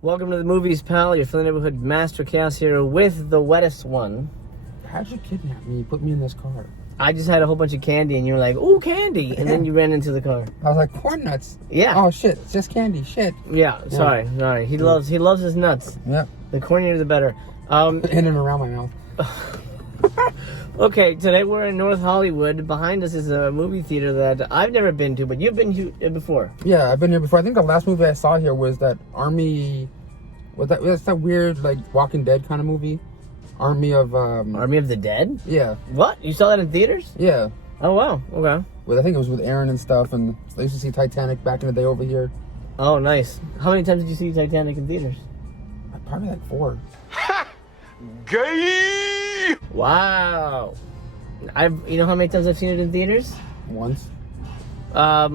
Welcome to the movies, pal. Your Philly neighborhood master chaos here with the wettest one. How'd you kidnap me? You put me in this car. I just had a whole bunch of candy, and you were like, "Ooh, candy!" And then you ran into the car. I was like, corn nuts. Yeah. Oh shit, it's just candy. Shit. Yeah. Sorry. He loves his nuts. Yep. The cornier, the better. In and around my mouth. Okay, today we're in North Hollywood. Behind us is a movie theater that I've never been to, but you've been here before. Yeah, I've been here before. I think the last movie I saw here was that Army. That's that weird like Walking Dead kind of movie. Army of the Dead? Yeah. What? You saw that in theaters? Yeah. Oh wow. Okay. I think it was with Aaron and stuff, and I used to see Titanic back in the day over here. Oh, nice. How many times did you see Titanic in theaters? Probably like 4. Ha! Gay! Wow. You know how many times I've seen it in theaters? Once. A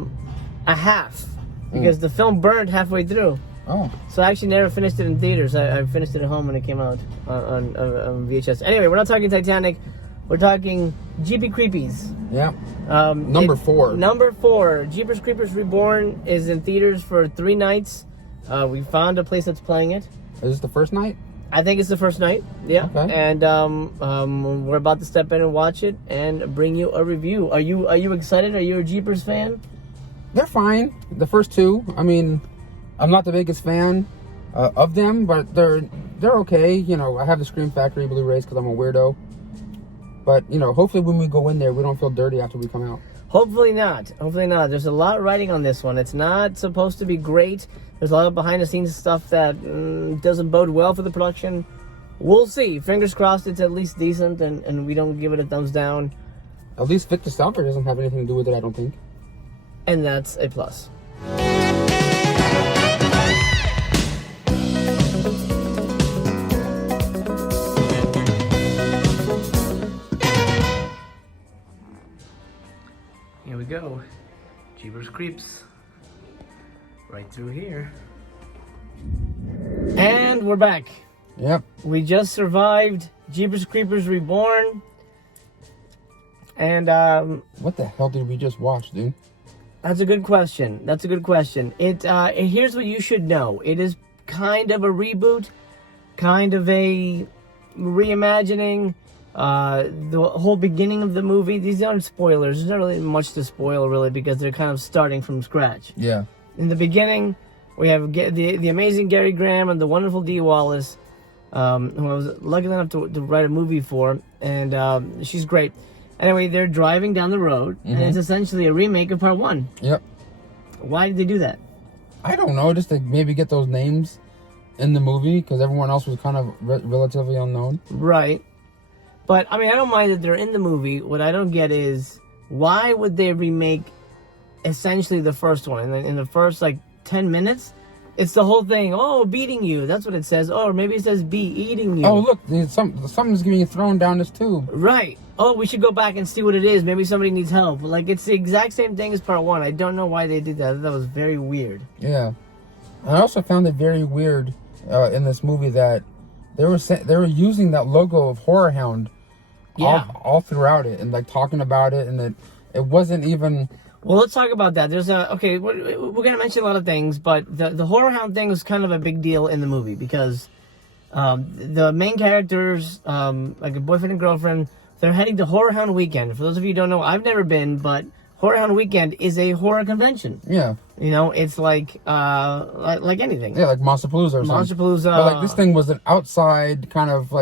half. Because the film burned halfway through. Oh. So I actually never finished it in theaters. I finished it at home when it came out on VHS. Anyway, we're not talking Titanic. We're talking Jeepy Creepies. Yeah. Number 4. Number 4. Jeepers Creepers Reborn is in theaters for 3 nights. We found a place that's playing it. Is this the first night? I think it's the first night. Yeah. Okay. And we're about to step in and watch it and bring you a review. Are you excited? Are you a Jeepers fan? They're fine. The first 2. I mean, I'm not the biggest fan of them, but they're okay. You know, I have the Scream Factory Blu-rays because I'm a weirdo. But, you know, hopefully when we go in there, we don't feel dirty after we come out. Hopefully not. Hopefully not. There's a lot riding on this one. It's not supposed to be great. There's a lot of behind-the-scenes stuff that doesn't bode well for the production. We'll see. Fingers crossed it's at least decent and we don't give it a thumbs down. At least Victor Salver doesn't have anything to do with it, I don't think. And that's a plus. Here we go. Jeepers Creeps. Right through here. And we're back. Yep. We just survived Jeepers Creepers Reborn. And what the hell did we just watch, dude? That's a good question. Here's what you should know. It is kind of a reboot, kind of a reimagining. The whole beginning of the movie, these aren't spoilers. There's not really much to spoil, really, because they're kind of starting from scratch. Yeah. In the beginning, we have the amazing Gary Graham and the wonderful Dee Wallace, who I was lucky enough to write a movie for, and she's great. Anyway, they're driving down the road, and it's essentially a remake of Part 1. Yep. Why did they do that? I don't know, just to maybe get those names in the movie, because everyone else was kind of relatively unknown. Right. But, I mean, I don't mind that they're in the movie. What I don't get is, why would they remake essentially the first one? And in the first, 10 minutes, it's the whole thing, beating you. That's what it says. Oh, or maybe it says eating you. Oh, look, something's getting thrown down this tube. Right. Oh, we should go back and see what it is. Maybe somebody needs help. It's the exact same thing as Part 1. I don't know why they did that. That was very weird. Yeah. I also found it very weird in this movie that they were using that logo of Horror Hound all throughout it, and talking about it, and it wasn't even. Well, let's talk about that. We're gonna mention a lot of things, but the Horror Hound thing was kind of a big deal in the movie because the main characters, like a boyfriend and girlfriend, they're heading to Horror Hound Weekend. For those of you who don't know, I've never been, but Horror Hound Weekend is a horror convention. Yeah. You know, it's like anything. Yeah, like Monsterpalooza or something. Monsterpalooza. But this thing was an outside kind of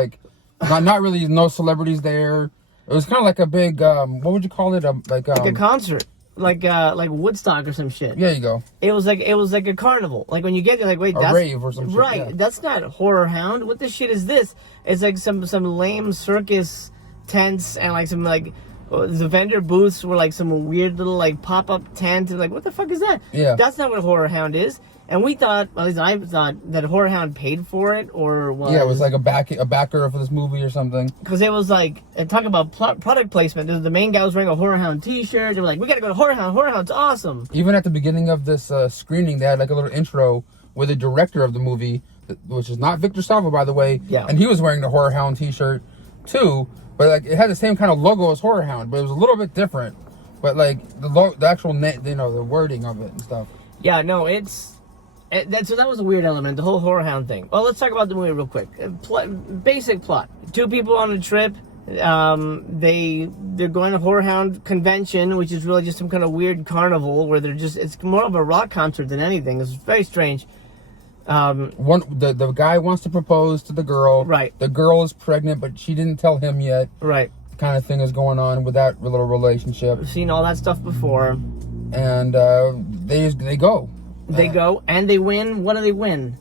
not really no celebrities there. It was kind of like a big what would you call it? Like a concert. Like Woodstock or some shit. There you go. It was like a carnival. Like when you get there, wait, that's rave or some shit. Right. Yeah. That's not Horror Hound. What the shit is this? It's like some lame circus tents and some the vendor booths were some weird little pop-up tent. What the fuck is that? Yeah. That's not what Horror Hound is. And we thought, at least I thought, that Horror Hound paid for it, or was... Yeah, it was like a backer for this movie or something. Because it was talk about product placement. The main guy was wearing a Horror Hound t-shirt. They were like, we gotta go to Horror Hound. Horror Hound's awesome. Even at the beginning of this screening, they had a little intro with the director of the movie, which is not Victor Salva, by the way. Yeah. And he was wearing the Horror Hound t-shirt, too. But it had the same kind of logo as Horror Hound, but it was a little bit different. But the actual name, the wording of it and stuff. Yeah, no, it's So that was a weird element, the whole horror hound thing. Well, let's talk about the movie real quick. Basic plot: 2 people on a trip. They're going to horror hound convention, which is really just some kind of weird carnival where it's more of a rock concert than anything. It's very strange. The guy wants to propose to the girl. Right. The girl is pregnant, but she didn't tell him yet. Right. Kind of thing is going on with that little relationship. We've seen all that stuff before. And they go. They go and they win. What do they win?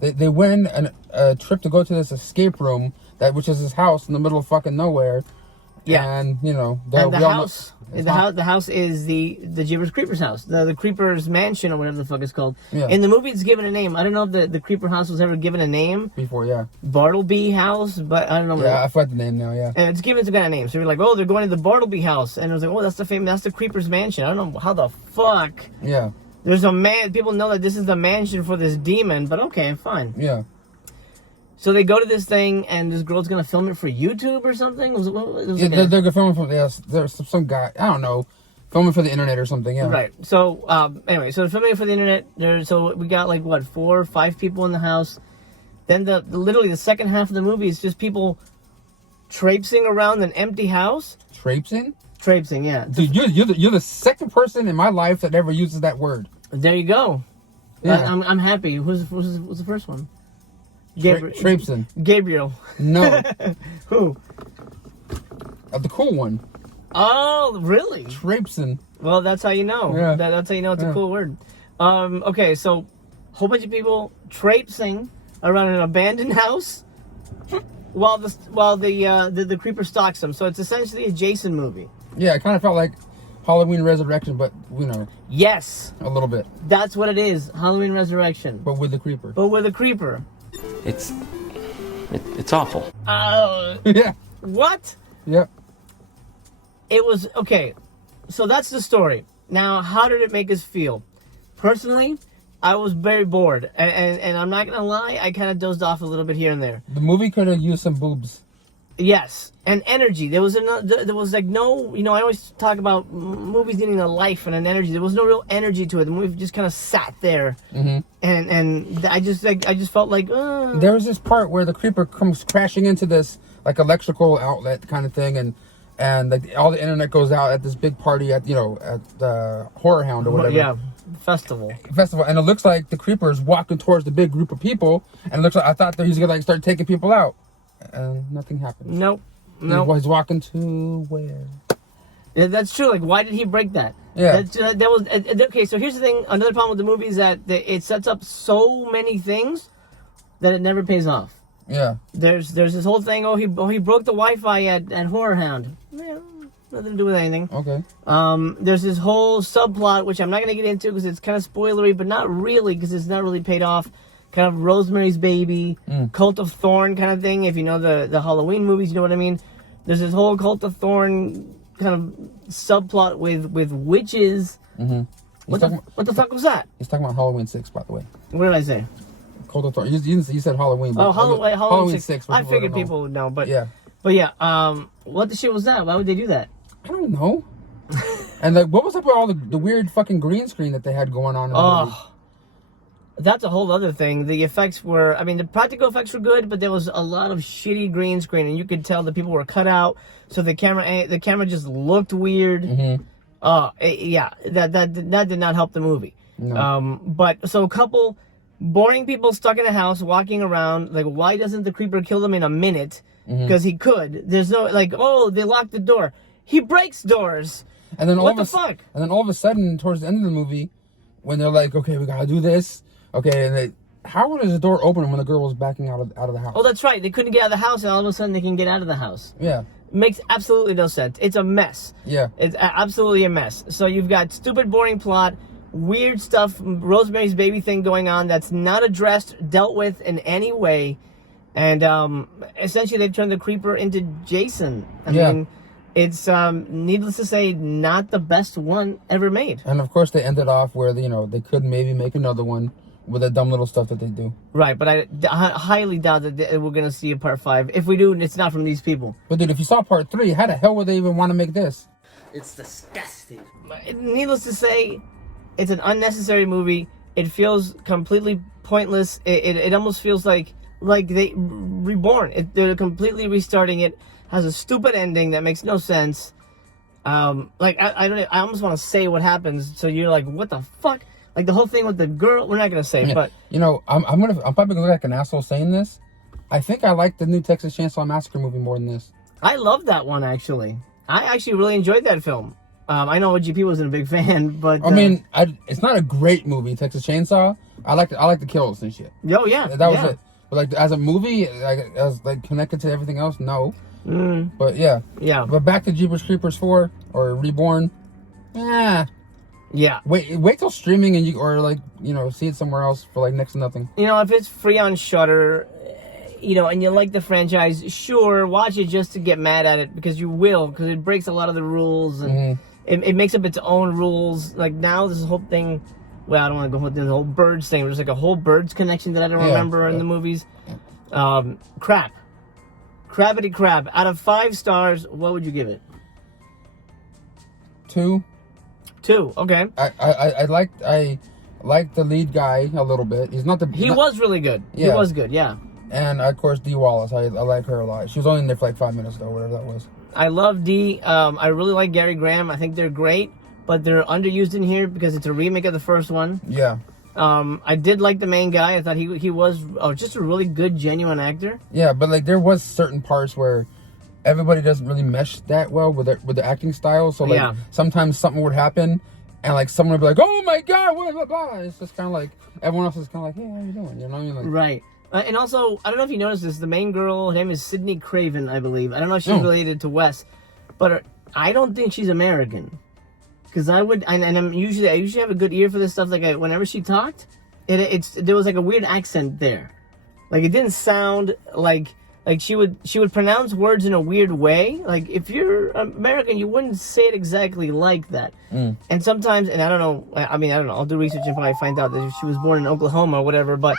They win a trip to go to this escape room which is his house in the middle of fucking nowhere. Yeah. And the house is the Jeepers Creepers house, the Creepers mansion or whatever the fuck it's called. Yeah. In the movie, it's given a name. I don't know if the Creeper house was ever given a name before. Yeah. Bartleby house, but I don't know. Yeah, I forgot the name now. Yeah. And it's given some kind of name. So you're like, oh, they're going to the Bartleby house, and it was like, oh, that's the Creepers mansion. I don't know how the fuck. Yeah. There's a man. People know that this is the mansion for this demon, but okay, fine. Yeah. So they go to this thing, and this girl's gonna film it for YouTube or something. They're filming for there's some guy, I don't know, filming for the internet or something. Yeah. Right. So anyway, so they're filming it for the internet. So we got like 4 or 5 people in the house. Then literally the second half of the movie is just people traipsing around an empty house. Traipsing? Traipsing, yeah. Dude, you're the second person in my life that ever uses that word. There you go. Yeah. I'm happy. Who's the first one? Traipsing. Gabriel. No. Who? The cool one. Oh, really? Traipsing. Well, that's how you know. Yeah. That's how you know it's a cool word. Okay, so whole bunch of people traipsing around an abandoned house while the creeper stalks them. So it's essentially a Jason movie. Yeah, it kind of felt like Halloween Resurrection, but Yes. a little bit. That's what it is. Halloween Resurrection. But with the creeper. But with a creeper. It's awful. Yeah. What? Yep. It was okay. So that's the story. Now, how did it make us feel? Personally, I was very bored, and I'm not gonna lie, I kind of dozed off a little bit here and there. The movie could have used some boobs. Yes, and energy. There was like no, I always talk about movies needing a life and an energy. There was no real energy to it. The movie just kind of sat there, and I just felt like. There was this part where the creeper comes crashing into this like electrical outlet kind of thing, and like all the internet goes out at this big party at the Horror Hound or whatever. Yeah, festival, and it looks like the creeper is walking towards the big group of people, and it looks like I thought that he's gonna like start taking people out. And nothing happened. Nope. He's walking to where? Yeah, that's true. Like, why did he break that? Yeah. That was okay. So here's the thing. Another problem with the movie is that it sets up so many things that it never pays off. Yeah. There's this whole thing. He broke the Wi-Fi at Horror Hound. Yeah, nothing to do with anything. Okay. There's this whole subplot which I'm not gonna get into because it's kind of spoilery, but not really because it's not really paid off. Kind of Rosemary's Baby, Cult of Thorn kind of thing. If you know the Halloween movies, you know what I mean. There's this whole Cult of Thorn kind of subplot with witches. Mm-hmm. What the fuck was that? He's talking about Halloween 6, by the way. What did I say? Cult of Thorn. You said Halloween. But Halloween 6. I figured I people would know, but yeah. But yeah, what the shit was that? Why would they do that? I don't know. And like, what was up with all the weird fucking green screen that they had going on in the movie? That's a whole other thing. The effects were, the practical effects were good, but there was a lot of shitty green screen, and you could tell the people were cut out, so the camera just looked weird. Mm-hmm. That did not help the movie. No. But so a couple boring people stuck in a house walking around. Like, why doesn't the creeper kill them in a minute? Because he could. There's no they locked the door. He breaks doors. And then what the fuck? And then all of a sudden, towards the end of the movie, when they're like, okay, we gotta do this. Okay, and how was the door open when the girl was backing out of the house? Oh, that's right. They couldn't get out of the house, and all of a sudden they can get out of the house. Yeah. It makes absolutely no sense. It's a mess. Yeah. It's absolutely a mess. So you've got stupid, boring plot, weird stuff, Rosemary's Baby thing going on that's not addressed, dealt with in any way, and essentially they turned the creeper into Jason. I mean, it's needless to say, not the best one ever made. And of course, they ended off where they could maybe make another one with the dumb little stuff that they do. Right, but I highly doubt that we're gonna see a part 5. If we do, it's not from these people. But dude, if you saw part 3, how the hell would they even want to make this? It's disgusting. Needless to say, it's an unnecessary movie. It feels completely pointless. It almost feels like they reborn. They're completely restarting it. Has a stupid ending that makes no sense. Like I almost want to say what happens, so you're like, what the fuck? Like the whole thing with the girl. We're not gonna say, but you know, I'm probably gonna look like an asshole saying this. I think I like the new Texas Chainsaw Massacre movie more than this. I love that one actually. I actually really enjoyed that film. I know OGP wasn't a big fan, but I mean, it's not a great movie, Texas Chainsaw. I like the kills and shit. Oh yeah, that was it. But like as a movie, like as like connected to everything else, no. But yeah. But back to Jeepers Creepers 4 or Reborn. Yeah. Wait till streaming and see it somewhere else for like next to nothing. You know, if it's free on Shudder, you know, and you like the franchise, sure, watch it just to get mad at it because you will, because it breaks a lot of the rules and it makes up its own rules. Like now, this whole thing. Well, I don't want to go with the whole birds thing. There's like a whole birds connection that I don't remember in the movies. Crap. Crabbity crap. Out of 5 stars, what would you give it? 2. 2. Okay. I liked the lead guy a little bit. He was really good. Yeah. He was good. Yeah. And of course Dee Wallace. I like her a lot. She was only in there for like 5 minutes though, whatever that was. I love Dee. I really like Gary Graham. I think they're great, but they're underused in here because it's a remake of the first one. Yeah. I did like the main guy. I thought he was just a really good, genuine actor. Yeah, but like there was certain parts where everybody doesn't really mesh that well with the acting style. So like sometimes something would happen, and like someone would be like, "Oh my god!" Blah, blah, blah. It's just kind of like everyone else is kind of like, "Hey, how you doing?" You know what I mean? Like, right. And also, I don't know if you noticed this. The main girl, her name is Sydney Craven, I believe. I don't know if she's related to Wes, but I don't think she's American. Because I would, and I usually have a good ear for this stuff. Like whenever she talked, there was like a weird accent there, like it didn't sound like she would pronounce words in a weird way. Like if you're American, you wouldn't say it exactly like that. And sometimes, and I don't know. I mean, I don't know. I'll do research and probably find out that she was born in Oklahoma or whatever. But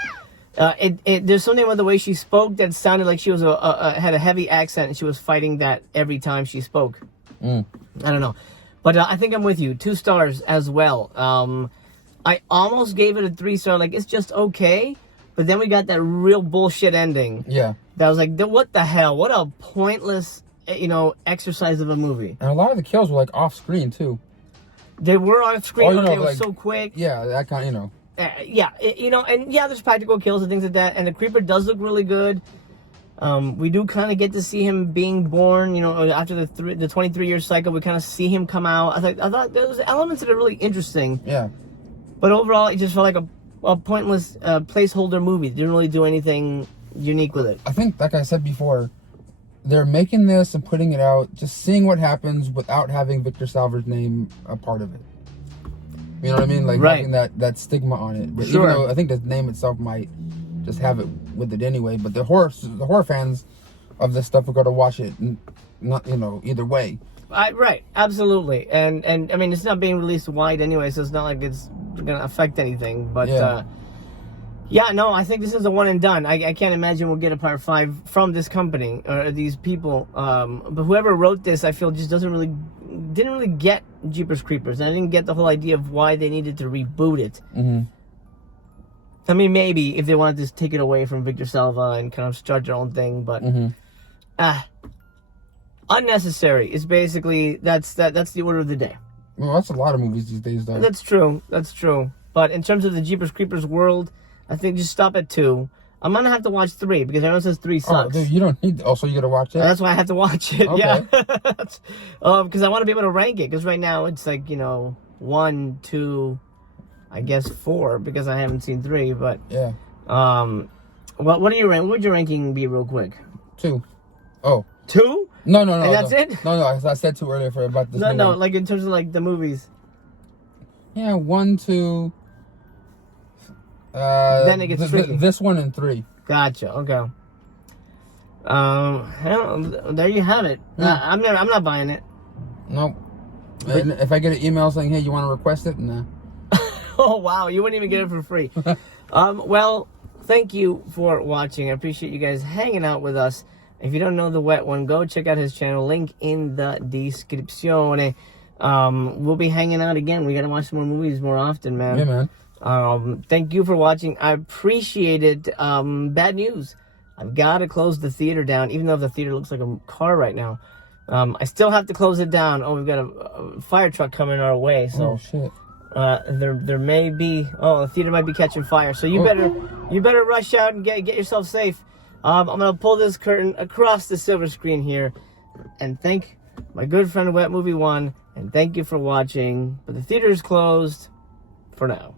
there's something about the way she spoke that sounded like she was had a heavy accent, and she was fighting that every time she spoke. I don't know. But I think I'm with you. 2 stars as well. I almost gave it a 3-star. Like, it's just okay. But then we got that real bullshit ending. Yeah. That was like, what the hell? What a pointless, exercise of a movie. And a lot of the kills were, like, off-screen, too. They were off-screen. It was so quick. Yeah, that kind of, there's practical kills and things like that. And the creeper does look really good. We do kind of get to see him being born, after the 23-year cycle. We kind of see him come out. I thought there was elements that are really interesting. Yeah. But overall, it just felt like a pointless placeholder movie. Didn't really do anything unique with it. I think, like I said before, they're making this and putting it out, just seeing what happens without having Victor Salver's name a part of it. You know what I mean? Like having that stigma on it. But even though I think the name itself might just have it with it anyway, but the horror fans of this stuff are going to watch it, not either way. Right, absolutely, and I mean it's not being released wide anyway, so it's not like it's going to affect anything. But I think this is a one and done. I can't imagine we'll get a part 5 from this company or these people. But whoever wrote this, I feel just didn't really get Jeepers Creepers, and I didn't get the whole idea of why they needed to reboot it. I mean, maybe if they wanted to take it away from Victor Salva and kind of start their own thing, but unnecessary. It's basically that's the order of the day. Well, that's a lot of movies these days, though. That's true. But in terms of the Jeepers Creepers world, I think just stop at 2. I'm gonna have to watch 3 because everyone says 3 sucks. Oh, dude, you don't need. Also, you gotta watch it. That's why I have to watch it. Okay. Yeah, because I want to be able to rank it. Because right now it's like 1, 2. I guess 4 because I haven't seen 3, but yeah. What are you rank? What would your ranking be, real quick? 2. Oh. 2? No. And that's it? No. I said 2 earlier for about this. No. Like in terms of like the movies. Yeah, 1, 2. Then it gets tricky. This one and 3. Gotcha. Okay. There you have it. I'm not buying it. Nope. And if I get an email saying, "Hey, you want to request it?" Nah. Oh, wow. You wouldn't even get it for free. Well, thank you for watching. I appreciate you guys hanging out with us. If you don't know the Wet One, go check out his channel. Link in the description. We'll be hanging out again. We got to watch some more movies more often, man. Yeah, man. Thank you for watching. I appreciate it. Bad news. I've got to close the theater down, even though the theater looks like a car right now. I still have to close it down. Oh, we've got a fire truck coming our way, so Oh shit. there may be. Oh, the theater might be catching fire. So you better rush out and get yourself safe. I'm gonna pull this curtain across the silver screen here, and thank my good friend WETMOVIE1, and thank you for watching. But the theater is closed for now.